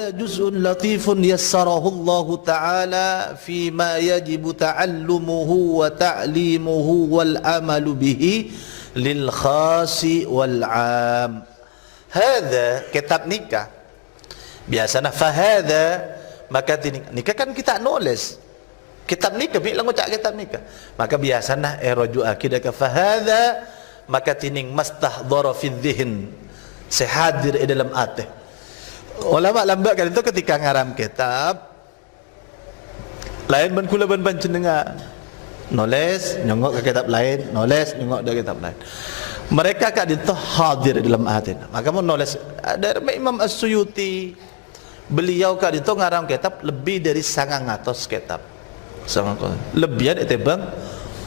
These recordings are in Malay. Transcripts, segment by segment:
فهذا جزء لطيف يسره الله تعالى فيما يجب تعلمه وتعليمه والعمل به للخاص والعام. هذا kitab nikah. Biasanya fahada maka nikah kan kita nulis. Kitab nikah bila ngucap kitab nikah. Maka biasanya rujuk akidah ke fahada maka tining mastahdhara fi dhihn. Sehadir di dalam hati. Ulama lambat kali itu ketika ngaram kitab lain ban kula ban panjenengan nulis nyongok ke kitab lain, nulis nyongok ke kitab lain. Mereka kak itu hadir dalam hati. Maka mau nulis ada Imam As-Suyuti, beliau kak itu ngarang kitab lebih dari 900 kitab. Lebih ada bang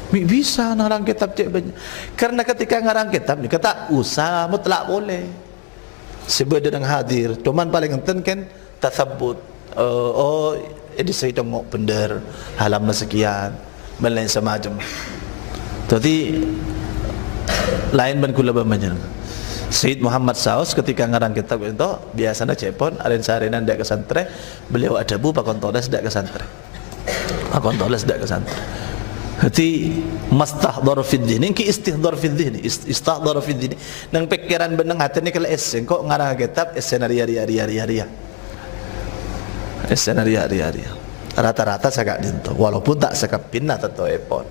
bisa ngarang kitab cek banyak. Karena ketika ngarang kitab ni kata usah mutlak boleh. Sebab dengan hadir. Cuman paling penting kan tasabbut. Ini saya tengok benar halaman sekian, dan lain semacam. Jadi lain ban kula banyak. Syed Muhammad Saus ketika ngarang kitab itu biasanya cepon aren sarenan dak ke santri, beliau adabu pakon toles dak ke santri. Pakon toles dak ke santri. Jadi mastahdhar fi dhihni ki istihdhar fi dhihni istahdhar fi dhihni nang pikiran beneng hati ni kalau esen kok ngarang kitab esen ria esen ria rata-rata sagak dinto walaupun tak sekapin atau epon.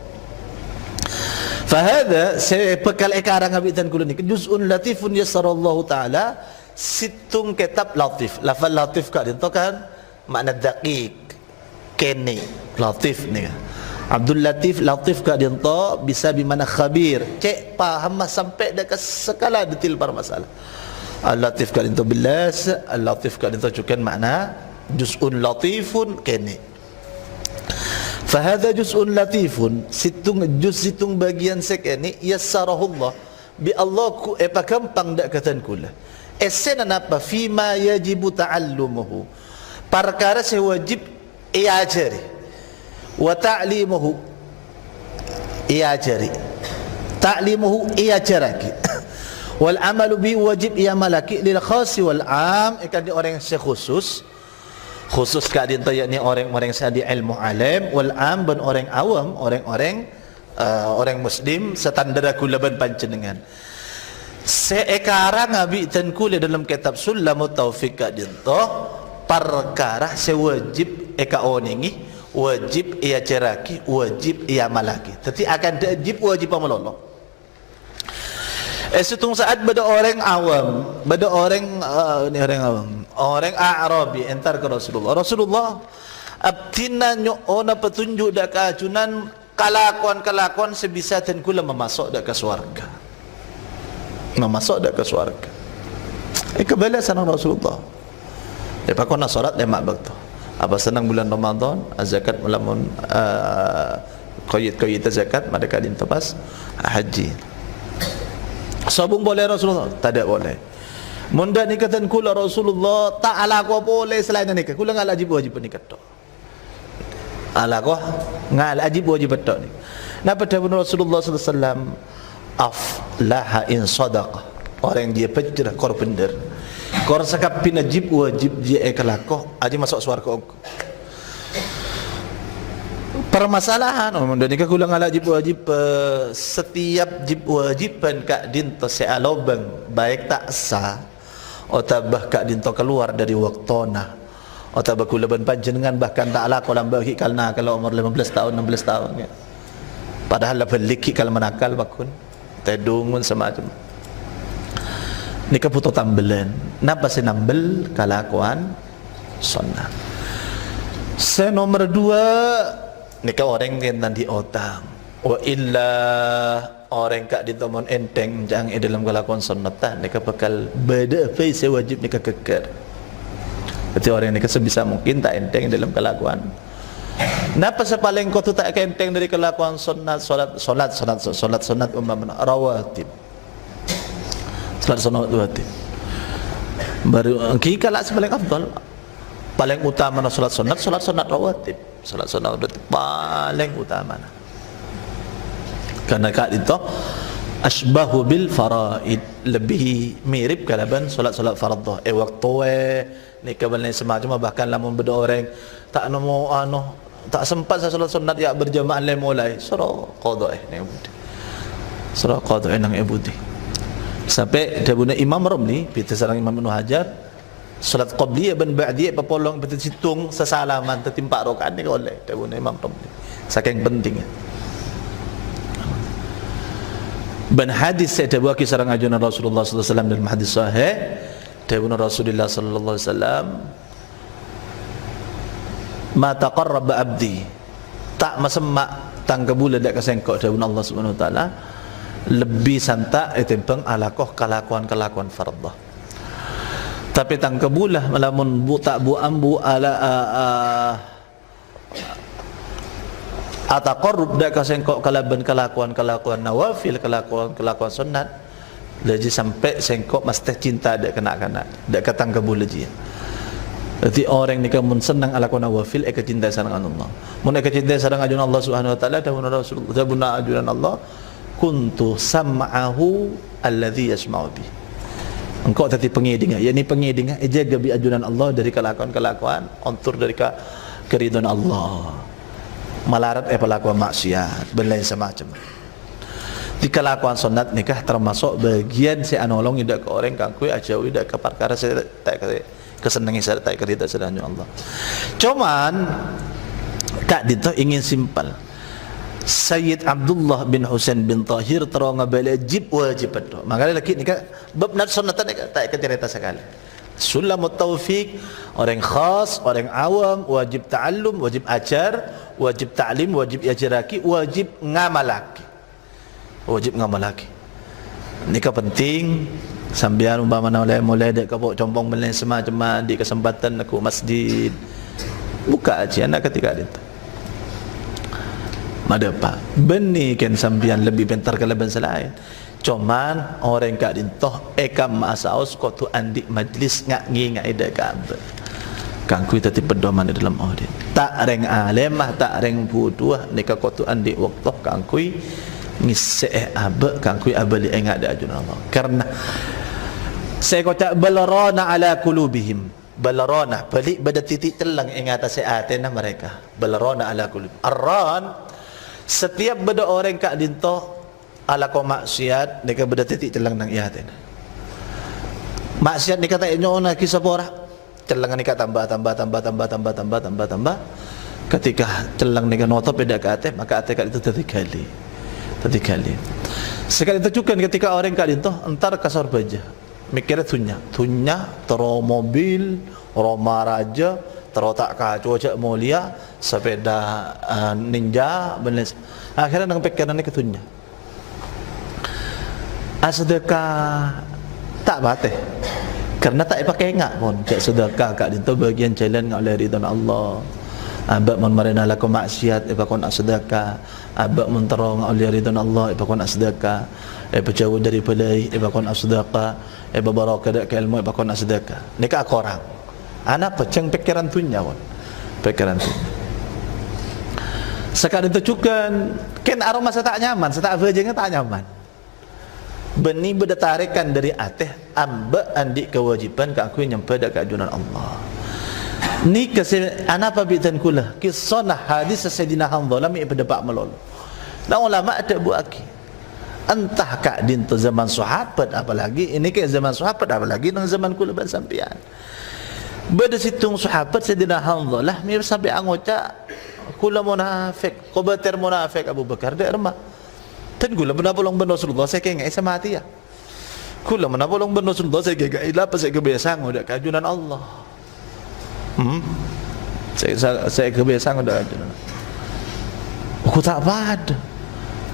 Fahada saya bekal ekarang habitan kula ni juz'un latifun yassarallahu taala situng kitab latif. Lafal latif kak dinto kan makna daqiq kene latif ni. Abdul Latif latif kak dinto bisa bimana khabir. Cek paham sampai dekat sekala detail para masalah. Al-Latif kak dinto bilas, Al-Latif kak dinto juga makna juz'un latifun kene. Fahada juz'un latifun situng bagian sekene yassarahullah bi Allah ku gampang dak katan kula. Esen apa fima yajibu ta'allumuhu. Perkara sewajib iajari. Wa ta'limuhu iajari. Ta'limuhu iajaraki. Wal amalu bi wajib iamalaki lil khas wal am ikan di orang yang khusus kak dinto yakni orang-orang yang di ilmu alim wal am ban orang awam orang muslim standar kula ban panjenengan. Sekarang abi tan kula dalam kitab Sulamut Taufiq kak dinto perkara sewajib eka oningi wajib ia ceraki wajib ia malaki. Tapi akan wajib amalollah. Setung saat bada orang awam, bada orang orang Arabi entar ke Rasulullah abtina nyona petunjuk dak keajunan kalakuan sebisa dan kula memasuk dak ke swarga. Memasuk dak ke swarga. Kebalasan Rasulullah. Lepas kau nak solat lemak betul. Apa senang bulan Ramadan, zakat melamun koyit zakat mereka dintepas haji. Sabung boleh Rasulullah? Tak boleh. Munda nikatan kula Rasulullah tak ala ko boleh selain nikah. Kula ngal wajib nikah tok. Ala ko ngal wajib tok ni. Napa dawuh Rasulullah sallallahu alaihi wasallam aflaha in sadaqa. Orang dia pejrah kor bener. Kor sakap pinajib wajib dia ekalakoh aja masuk swarga. Permasalahan dan nikah kula ngala wajib setiap jib wajiban kak dinto sealobang baik tak sah otabah kak dinto keluar dari waktona otabah kula ban panjenengan bahkan tak laku lambaki kalna kalau umur 15 tahun 16 tahun ya. Padahal lah beliki kalau menakal bakun tedungun semacam nikah putus tambelan. Napa senambel kalakuan sunnah. Nomor 2 nikah orang yang nanti otang. Wa illa orang kak di temon enteng jangan dalam kalakuan sunnah nikah bakal beda face wajib nikah kekar. Berarti orang nikah sebisa mungkin tak enteng dalam kalakuan. Napa sepaling kau tu tak enteng dari kelakuan sunnah solat umpama rawatib. Salat sunat rawatib. Baru kala sepaling afdal paling utama salat sunat rawatib. Salat sunat rawatib paling utama. Karena kak itu asbahu bil faraid, lebih mirip kalaban solat-solat fardu. Waktu ni kabalnya semacam, bahkan lamun beda orang tak nemu tak sempat saya solat sunat ya berjamaah le mulai surah qada ni budi. Surah qada nang budi. Sampai dabuna Imam Ramli, pita sarang Imam Ibnu Hajar, solat qabliyah dan ba'diyah papolong pita situng sesalaman tetimpak rakaat ni oleh dabuna Imam Ramli. Saking pentingnya. Ben hadis saya tahu kisah ajunan Rasulullah sallallahu alaihi wasallam dalam hadis sahih, tahu Rasulullah sallallahu alaihi wasallam, ma taqarraba abdi, tak masemak tangkabula dak kasengkok tahu Allah Subhanahu wa taala lebih santak timbang alakoh kelakuan fardhu. Tapi tangkabulah malamun bu tak bu ambu ala ataqarrub dak kasengkok kalaban kelakuan nawafil, kelakuan sunat, leji sampai sengkok mesti cinta dak kena dak katangkabul leji. Jadi orang ni kan mun senang alakon nawafil ek cinta sareng Allah. Mun ek cinta sareng ajunan Allah Subhanahu wa taala dawuh Rasulullah sabuna ajunan Allah, kuntu sam'ahu alladhi yasma'u bi. Engkau tadi pengedingan, yakni pengedingan jaga bi ajunan Allah dari kelakuan ontur dari keridhaan Allah. Melarat pelakuan maksiat berlain semacam. Di kelakuan sunat nikah termasuk bagian si anolong tidak ke orang kangkui ajawi tidak ke perkara saya tak kesenangi saya tak kerita sedangnya Allah. Cuman kak dito ingin simpel. Sayyid Abdullah bin Husain bin Tahir terang wajib berdoa. Makanya lagi nikah bab nat sunatan tak cerita sekali. Sulamut taufiq, orang khas, orang awam, wajib ta'allum, wajib ajar, wajib ta'lim, wajib ajaraki, wajib ngamalaki. Wajib ngamalaki. Ini penting sambian umpama mulai dak kapok compong belen semacam di kesempatan aku masjid. Buka aja anak ketika itu. Madapa. Beni kan sambian lebih pintar ke leban selain. Cuman orang kat dintoh ekam maasaus kotu andik majlis ngak ngi ngak ida kabel. Kangkui tadi pedoman di dalam audit. Tak reng alemah, tak reng buduah nika kotu andik waktu kangkui ngise abe kangkui abali engat da ajun Allah. Karena saya kata balarana ala qulubihim. Balarana balik pada titik telang ingat atas mereka. Balarana ala qulub. Arran setiap beda orang kat dintoh ala ko maksiat nika beda titik celang nang ihaten. Maksiat nika tak nyona kisah porah. Celang nika tambah. Ketika celang nika notop beda ke ate, maka ate kat itu tadi kali. Sekali itu juga ketika orang kat itu entar kasar baja. Mikirnya tunya tero mobil, Roma raja, tero tak kacu cak mulia, sepeda ninja, benes. Akhirnya nang pikiran ni ketunya. Sedekah tak bateh karena tak pakai ingat pun cak sedekah kat itu bagian jalan oleh ridha Allah. Abak mun marina lakum maksiat ipakon sedekah, abak mun terong oleh ridha Allah ipakon sedekah, berjauh dari pelai ipakon sedekah, berbarakah dak ilmu ipakon sedekah. Nika korang anak peceng pikiran tunya pun pikiran tunya. Sekarang itu juga kan aroma tak nyaman, tak verjengnya tak nyaman. Beni berdetarikan dari ateh amba andi kewajiban ka aku nyampe dak ajunan Allah. Ni kese anapa bitan kula kisah hadis Sayyidina Hanzalah mi berdebat melol. Dan ulama ada buaki. Entah kak dinto zaman sahabat apalagi ini ke zaman sahabat apalagi nang zaman kula ban sampean. Beda situng sahabat Sayyidina Hanzalah mi sampai angoca kula munafik, qabatir munafik Abu Bakar dak remah. Dan gula menapolong ben Rasulullah saya kayak ngais mati ya. Gula menapolong ben Rasulullah saya kayak ilah pas saya kebiasaan udah kajunan Allah. Saya kebiasaan udah kajunan. Aku tak pada.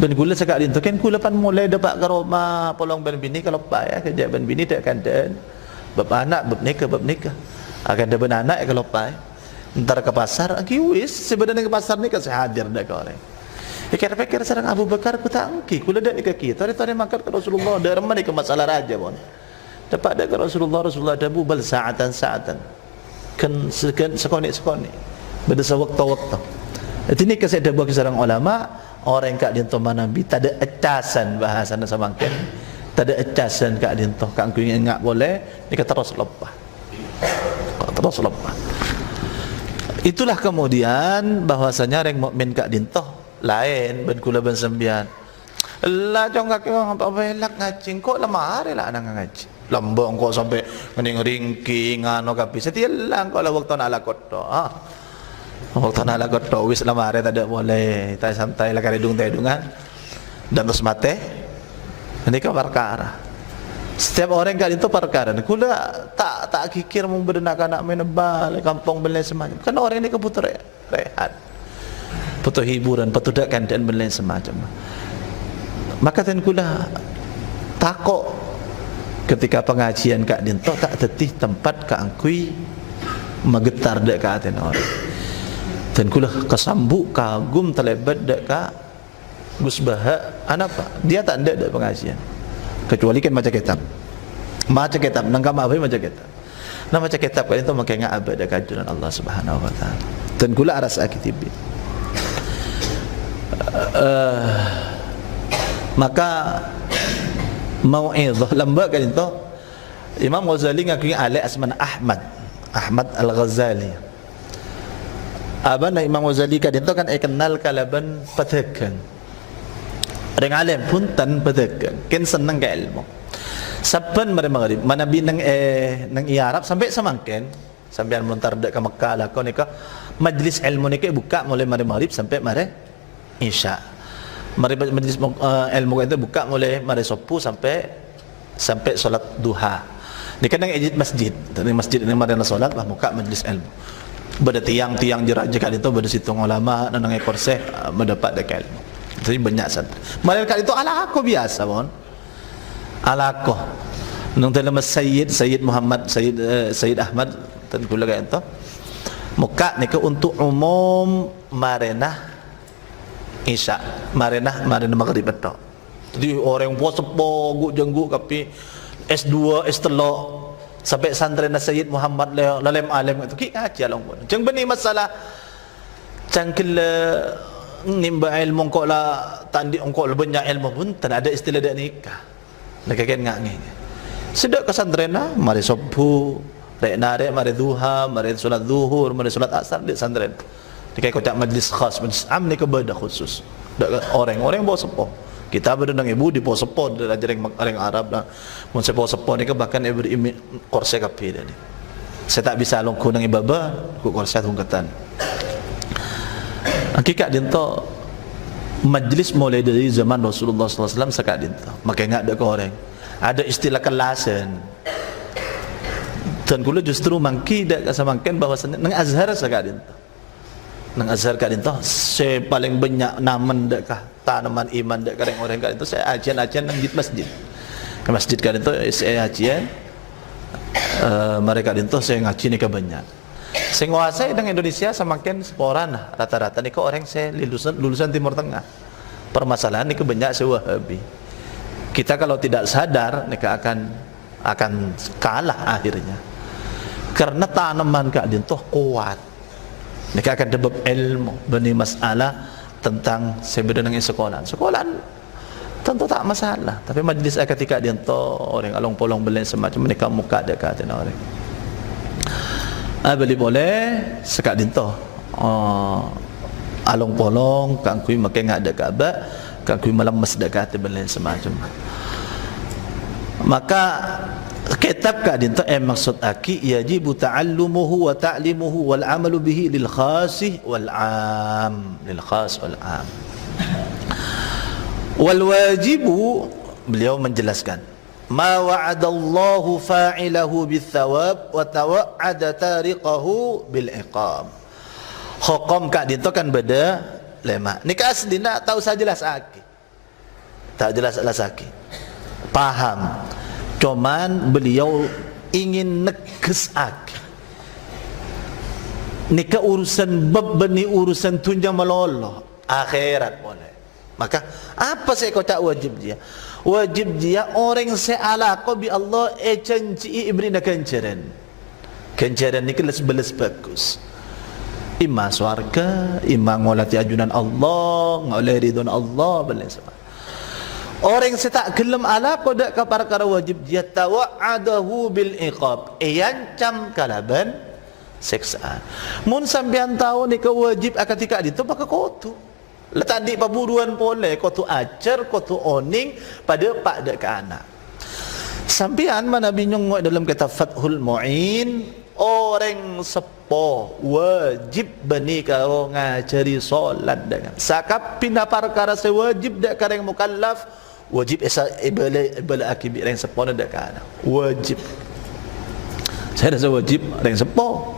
Ben gula sekak dinto kan gula pan mulai dapat ke rumah polong ben bini kalau payah kerja ben bini tak akan dan bab anak bab nikah akan ada ben anak kalau payah. Ntar ke pasar kiwis sebenarnya ke pasar ni kan saya hadir dak ke orang. Pikir-pikir sareng Abu Bakar ku tak engki kula dak ke kita tadi makan ke Rasulullah dari mana ke masalah raja pun dapat dak ke Rasulullah ada bubal saatan kan sekoni beda sewaktu-waktu. Ini kasih ada buat sareng ulama orang kak dinto manabi tak ada ecasan bahasa nak samangken. Tak ada ecasan kak dinto kak aku ingat boleh nika terus lepas. Terus lepas. Itulah kemudian bahwasanya orang mukmin kak dinto lain ben kula ben sembian. Lah jong kak apa belak ngaji kok lama hari lah nang ngaji. Lambang kok sampai ngening ringking anu kapi. Setialang kok lah waktu nak lakot to. Waktu nak lakot to wis lama hari tak ada boleh. Tak santai lah karidung tedungan. Dan terus mate. Ini kan perkara. Setiap orang kali itu perkara. Kula tak kikir mau berenak anak menebal kampung belain semacam. Kan orang ini kebutuh rehat. Butuh hiburan, butuh dakan dan belain semacam. Maka ten kula takok ketika pengajian kak dinto tak tetih tempat kak angkui magetar dek kak aten orang. Dan kula kesambuk kagum terlebat dek kak Gus Baha, apa? Dia tak ada dek pengajian. Kecuali kan macam kitab, nangkam apa macam kitab. Nah macam kitab kak dinto makai ngak abad dek kajuran Allah Subhanahu Wa Taala. Dan kula aras akitibi. Maka mau'izah lembak kan itu Imam Ghazali ngakui alai asman Ahmad Al-Ghazali. Abana Imam Ghazali kan itu kan kenal kalaban patakan. Orang alim pun tan patakan. Ken senang ke ilmu. Saban mari maghrib manabi nang Arab sampai samangken sampai muntar dak ke Mekah lah kau nika majlis ilmu nika buka mulai mari maghrib sampai mari Isya. Mari majlis ilmu itu buka mulai mari subuh sampai solat duha. Ni kadang ejit masjid. Dari masjid ini mari solat bah buka majlis ilmu. Bada tiang-tiang jeraja kat itu bada situng ulama nang ekor seh mendapat dekat ilmu. Jadi banyak santri. Mari kat itu ala aku biasa pun. Ala aku. Nang dalam Sayyid Muhammad Sayyid Ahmad tan kula kat itu. Muka ni ke untuk umum marenah Isya, marina maghrib betul. Jadi orang puasa pogu jenggu tapi S2, S3 sampai santri Sayyid Muhammad lalem alim itu ki ngaji along pun. Jeng beni masalah cangkel nimba ilmu kok lah tandi kok banyak ilmu pun tak ada istilah dak nikah. Nak kan ngak ngi. Sedak ke santri mari subuh, rek nare mari duha, mari solat zuhur, mari solat asar di santri. Dikai kocak majlis khas, majlis am ni kebedah khusus. Orang bawa sepo. Kita berdendang ibu di bawa sepo dari orang Arab dah. Mun sepo sepo ni ke bahkan ibu imi korse kapi dah ni. Saya tak bisa long kunang ibaba, ku korse tungkatan. Hakikat dinto majlis mulai dari zaman Rasulullah sallallahu alaihi wasallam sekat dinto. Maka ingat dak orang. Ada istilah kelasan. Dan kula justru mangki dak kasamangken bahwasanya nang Azhar sekat dinto. Nang Azhar kat itu saya paling banyak naman dekat tanaman iman dekat orang kat itu saya ajian nang masjid. Ke masjid kat itu saya ajian mereka itu saya ngaji ni ke banyak. Saya nguasai dengan Indonesia semakin seporan rata-rata ni ke orang saya lulusan Timur Tengah. Permasalahan ni ke banyak saya Wahabi. Kita kalau tidak sadar ni akan kalah akhirnya. Karena tanaman kat itu kuat. Mereka akan debab ilmu bani masalah tentang sebenarnya dengan sekolah. Sekolah tentu tak masalah, tapi majlis ketika dia tu orang along polong belen semacam mereka muka dekat dengan orang. Beli boleh sekat dia tu along polong kang kui makai ngak dekat ba, kang kui malam mas dekat belen semacam. Maka kitab kak dinto maksud aki yajibu ta'allumuhu wa ta'limuhu wal amalu bihi lil khasih wal am wal wajibu beliau menjelaskan ma wa'adallahu fa'ilahu bil thawab wa tawa'ada tariqahu bil iqam. Hukum kak dinto kan beda lema ni ka asli nak tahu saja jelas aki tak jelas aki paham. Cuman beliau ingin nekesak nika urusan bab bani urusan tunjang meloloh akhirat boleh. Maka apa saya kata wajib dia? Wajib dia orang sealaqo bi Allah janji ibri nak kencaran. Kencaran ni kelas belas bagus. Ima swarga, ima ngolati ajunan Allah, ngoleh ridon Allah, balik sebab. Orang setak gelem ala kodak ka perkara wajib dia tawa'adahu bil iqab. Yancam kalaban siksaan. Mun sampean tahu ni ke wajib ketika itu maka kau tu. Letak di paburuan boleh kau tu ajar, kau tu oning pada pak dek ke anak. Sampean mana binyong dalam kitab Fathul Mu'in, orang sepo wajib bani kau ngajari solat dengan sakap pindah perkara sewajib dak kareng mukallaf wajib esa ibala akibi reng sepo dak kana wajib saya dah wajib reng sepo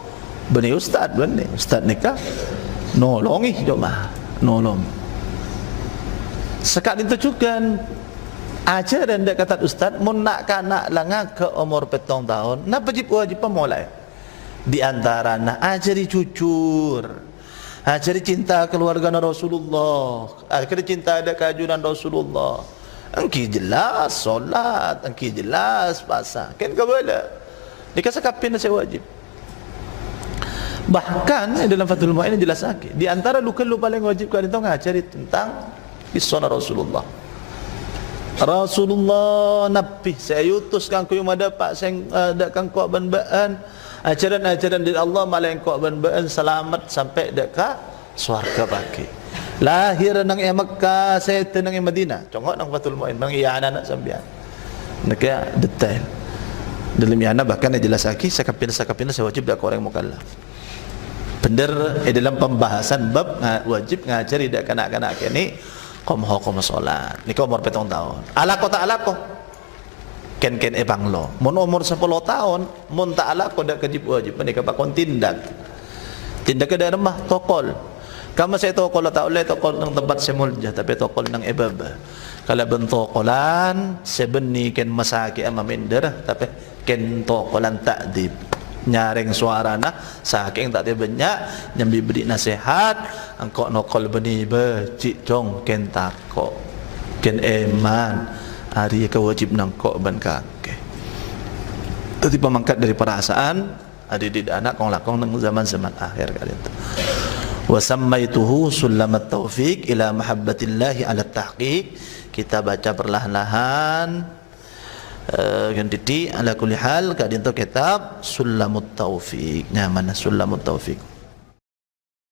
bani ustaz nikah nolongi jomah nolong sekat itu juga ajaran dak kata ustaz mun nak kanak langa ke umur 7 tahun nak wajib pemulai di antara nak ajari jujur, ajari cinta keluarga Rasulullah, ajari cinta ada keajunan Rasulullah. Engki jelas solat, engki jelas puasa. Kan kabala. Dikasih kapin saya wajib. Bahkan dalam Fathul Mu'in jelas lagi. Di antara luka paling wajib kan itu ngajari tentang kisah Rasulullah. Rasulullah Nabi saya utuskan ku yang dapat saya dakkan ku ban-ban ajaran-ajaran dari Allah malah engkau ban-ban selamat sampai dekat swarga bagi. Lahir nang Mekah, saya tenang Madinah. Congok nang Fathul Mu'in, nang iya anak sampean. Nak detail. Dalam iya bahkan jelas lagi sakapin saya wajib dak orang mukallaf. Bener dalam pembahasan bab wajib ngajari dak kanak-kanak ini qom salat. Ni umur 7 tahun. Alaqo tak alaqo. Ken banglo. Mun umur 10 tahun, mun tak alaqo dak wajib ni ka pakon tindak. Tindak ke rumah tokol. Kamu saya tokol tak oleh tokol nang tempat semulja tapi tokol nang ibabah. Kalau bentokolan sebeni ken masaki ama minder tapi ken tokolan takdib. Nyaring suarana saking tak banyak nyambi beri nasihat engkau nokol beni becik jong ken takok ken eman hari kewajib nangkok ban kake tadi pemangkat dari perasaan adik anak kong lakong nang zaman-zaman akhir kali itu wa sammaituhu sulamat taufiq ila mahabbatillahi ala tahqiq kita baca perlahan-lahan ganti ala kulli hal kadin to kitab Sulamut Taufiq. Nah, mana Sulamut Taufiq?